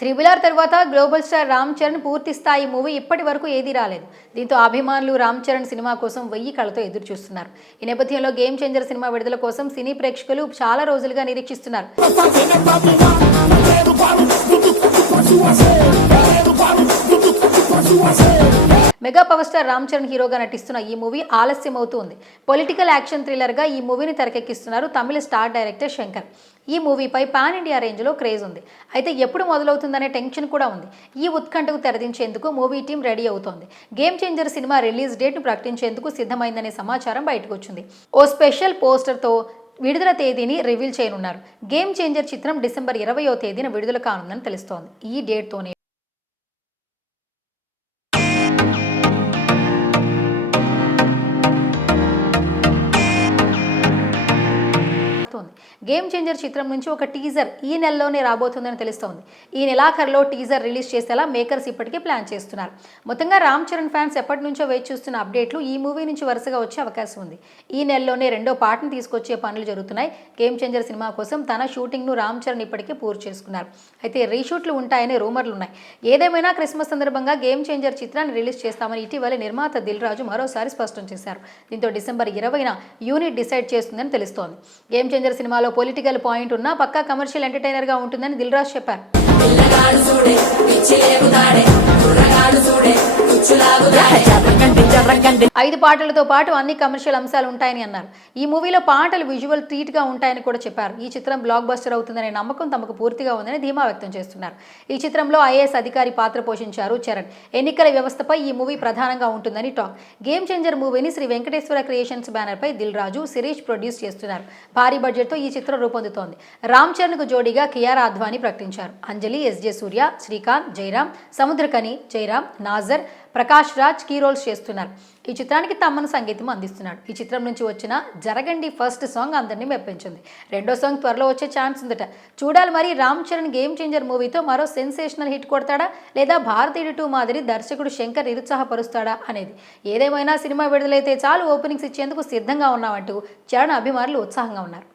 Triple R తర్వాత global star Ram Charan పూర్తి స్థాయి మూవీ ఇప్పటి వరకు ఏదీ రాలేదు. దీంతో అభిమానులు రామ్ చరణ్ సినిమా కోసం 1000 కళ్ళతో ఎదురు చూస్తున్నారు. ఈ నేపథ్యంలో గేమ్ చేంజర్ సినిమా విడుదల కోసం సినీ ప్రేక్షకులు చాలా రోజులుగా నిరీక్షిస్తున్నారు. Mega power star Ram Charan హీరోగా నటిస్తున్న ఈ మూవీ ఆలస్యం అవుతుంది. పొలిటికల్ యాక్షన్ థ్రిల్లర్గా ఈ మూవీని తెరకెక్కిస్తున్నారు తమిళ స్టార్ డైరెక్టర్ శంకర్. ఈ మూవీపై పాన్ ఇండియా రేంజ్లో క్రేజ్ ఉంది. అయితే ఎప్పుడు మొదలవుతుందనే టెన్షన్ కూడా ఉంది. ఈ ఉత్కంఠకు తెరదించేందుకు మూవీ టీం రెడీ అవుతోంది. గేమ్ చేంజర్ సినిమా రిలీజ్ డేట్ను ప్రకటించేందుకు సిద్ధమైందనే సమాచారం బయటకు వచ్చింది. ఓ స్పెషల్ పోస్టర్తో విడుదల తేదీని రివీల్ చేయనున్నారు. గేమ్ చేంజర్ చిత్రం డిసెంబర్ 20వ తేదీన విడుదల కానుందని తెలుస్తోంది. ఈ డేట్తోనే గేమ్ చేంజర్ చిత్రం నుంచి ఒక టీజర్ ఈ నెలలోనే రాబోతుందని తెలుస్తోంది. ఈ నెలాఖరులో టీజర్ రిలీజ్ చేసేలా మేకర్స్ ఇప్పటికే ప్లాన్ చేస్తున్నారు. మొత్తంగా రామ్ చరణ్ ఫ్యాన్స్ ఎప్పటి నుంచో వేచి చూస్తున్న అప్డేట్లు ఈ మూవీ నుంచి వరుసగా వచ్చే అవకాశం ఉంది. ఈ నెలలోనే రెండో పార్ట్ని తీసుకొచ్చే పనులు జరుగుతున్నాయి. గేమ్ చేంజర్ సినిమా కోసం తన షూటింగ్ను రామ్ చరణ్ ఇప్పటికే పూర్తి చేసుకున్నారు. అయితే రీషూట్లు ఉంటాయనే రూమర్లు ఉన్నాయి. ఏదేమైనా క్రిస్మస్ సందర్భంగా గేమ్ చేంజర్ చిత్రాన్ని రిలీజ్ చేస్తామని ఇటీవల నిర్మాత దిల్ రాజు మరోసారి స్పష్టం చేశారు. దీంతో డిసెంబర్ 20న యూనిట్ డిసైడ్ చేస్తుందని తెలుస్తోంది. గేమ్ చేంజర్ సినిమాలో పొలిటికల్ పాయింట్ ఉన్నా పక్కా కమర్షియల్ ఎంటర్టైనర్ గా ఉంటుందని దిల్ రాజు చెప్పారు. 5 పాటలతో పాటు అన్ని కమర్షియల్ అంశాలు ఉంటాయని అన్నారు. ఈ మూవీలో పాటలు విజువల్ ట్రీట్ గా ఉంటాయని కూడా చెప్పారు. ఈ చిత్రం బ్లాక్ బస్టర్ అవుతుందనే నమ్మకం తమకు పూర్తిగా ఉందని ధీమా వ్యక్తం చేస్తున్నారు. ఈ చిత్రంలో ఐఏఎస్ అధికారి పాత్ర పోషించారు చరణ్. ఎన్నికల వ్యవస్థపై ఈ మూవీ ప్రధానంగా ఉంటుందని టాక్. గేమ్ చేంజర్ మూవీని శ్రీ వెంకటేశ్వర క్రియేషన్స్ బ్యానర్ పై దిల్ రాజు, శిరీష్ ప్రొడ్యూస్ చేస్తున్నారు. భారీ బడ్జెట్ తో ఈ చిత్రం రూపొందుతోంది. రామ్ చరణ్ కు జోడీగా కియారా అద్వానీ ప్రకటించారు. అంజలి, ఎస్జే సూర్య, శ్రీకాంత్, జయరాం, సముద్రకని, జయరాం, నాజర్, ప్రకాష్ రాజ్ కీ రోల్స్ చేస్తున్నారు. ఈ చిత్రానికి తమ్మను సంగీతం అందిస్తున్నాడు. ఈ చిత్రం నుంచి వచ్చిన జరగండి ఫస్ట్ సాంగ్ అందరినీ మెప్పించింది. రెండో సాంగ్ త్వరలో వచ్చే ఛాన్స్ ఉందట. చూడాలి మరి రామ్ చరణ్ గేమ్ చేంజర్ మూవీతో మరో సెన్సేషనల్ హిట్ కొడతాడా లేదా భారతీయుడు 2 మాదిరి దర్శకుడు శంకర్ నిరుత్సాహపరుస్తాడా అనేది. ఏదేమైనా సినిమా విడుదలైతే చాలు ఓపెనింగ్స్ ఇచ్చేందుకు సిద్ధంగా ఉన్నామంటూ చరణ్ అభిమానులు ఉత్సాహంగా ఉన్నారు.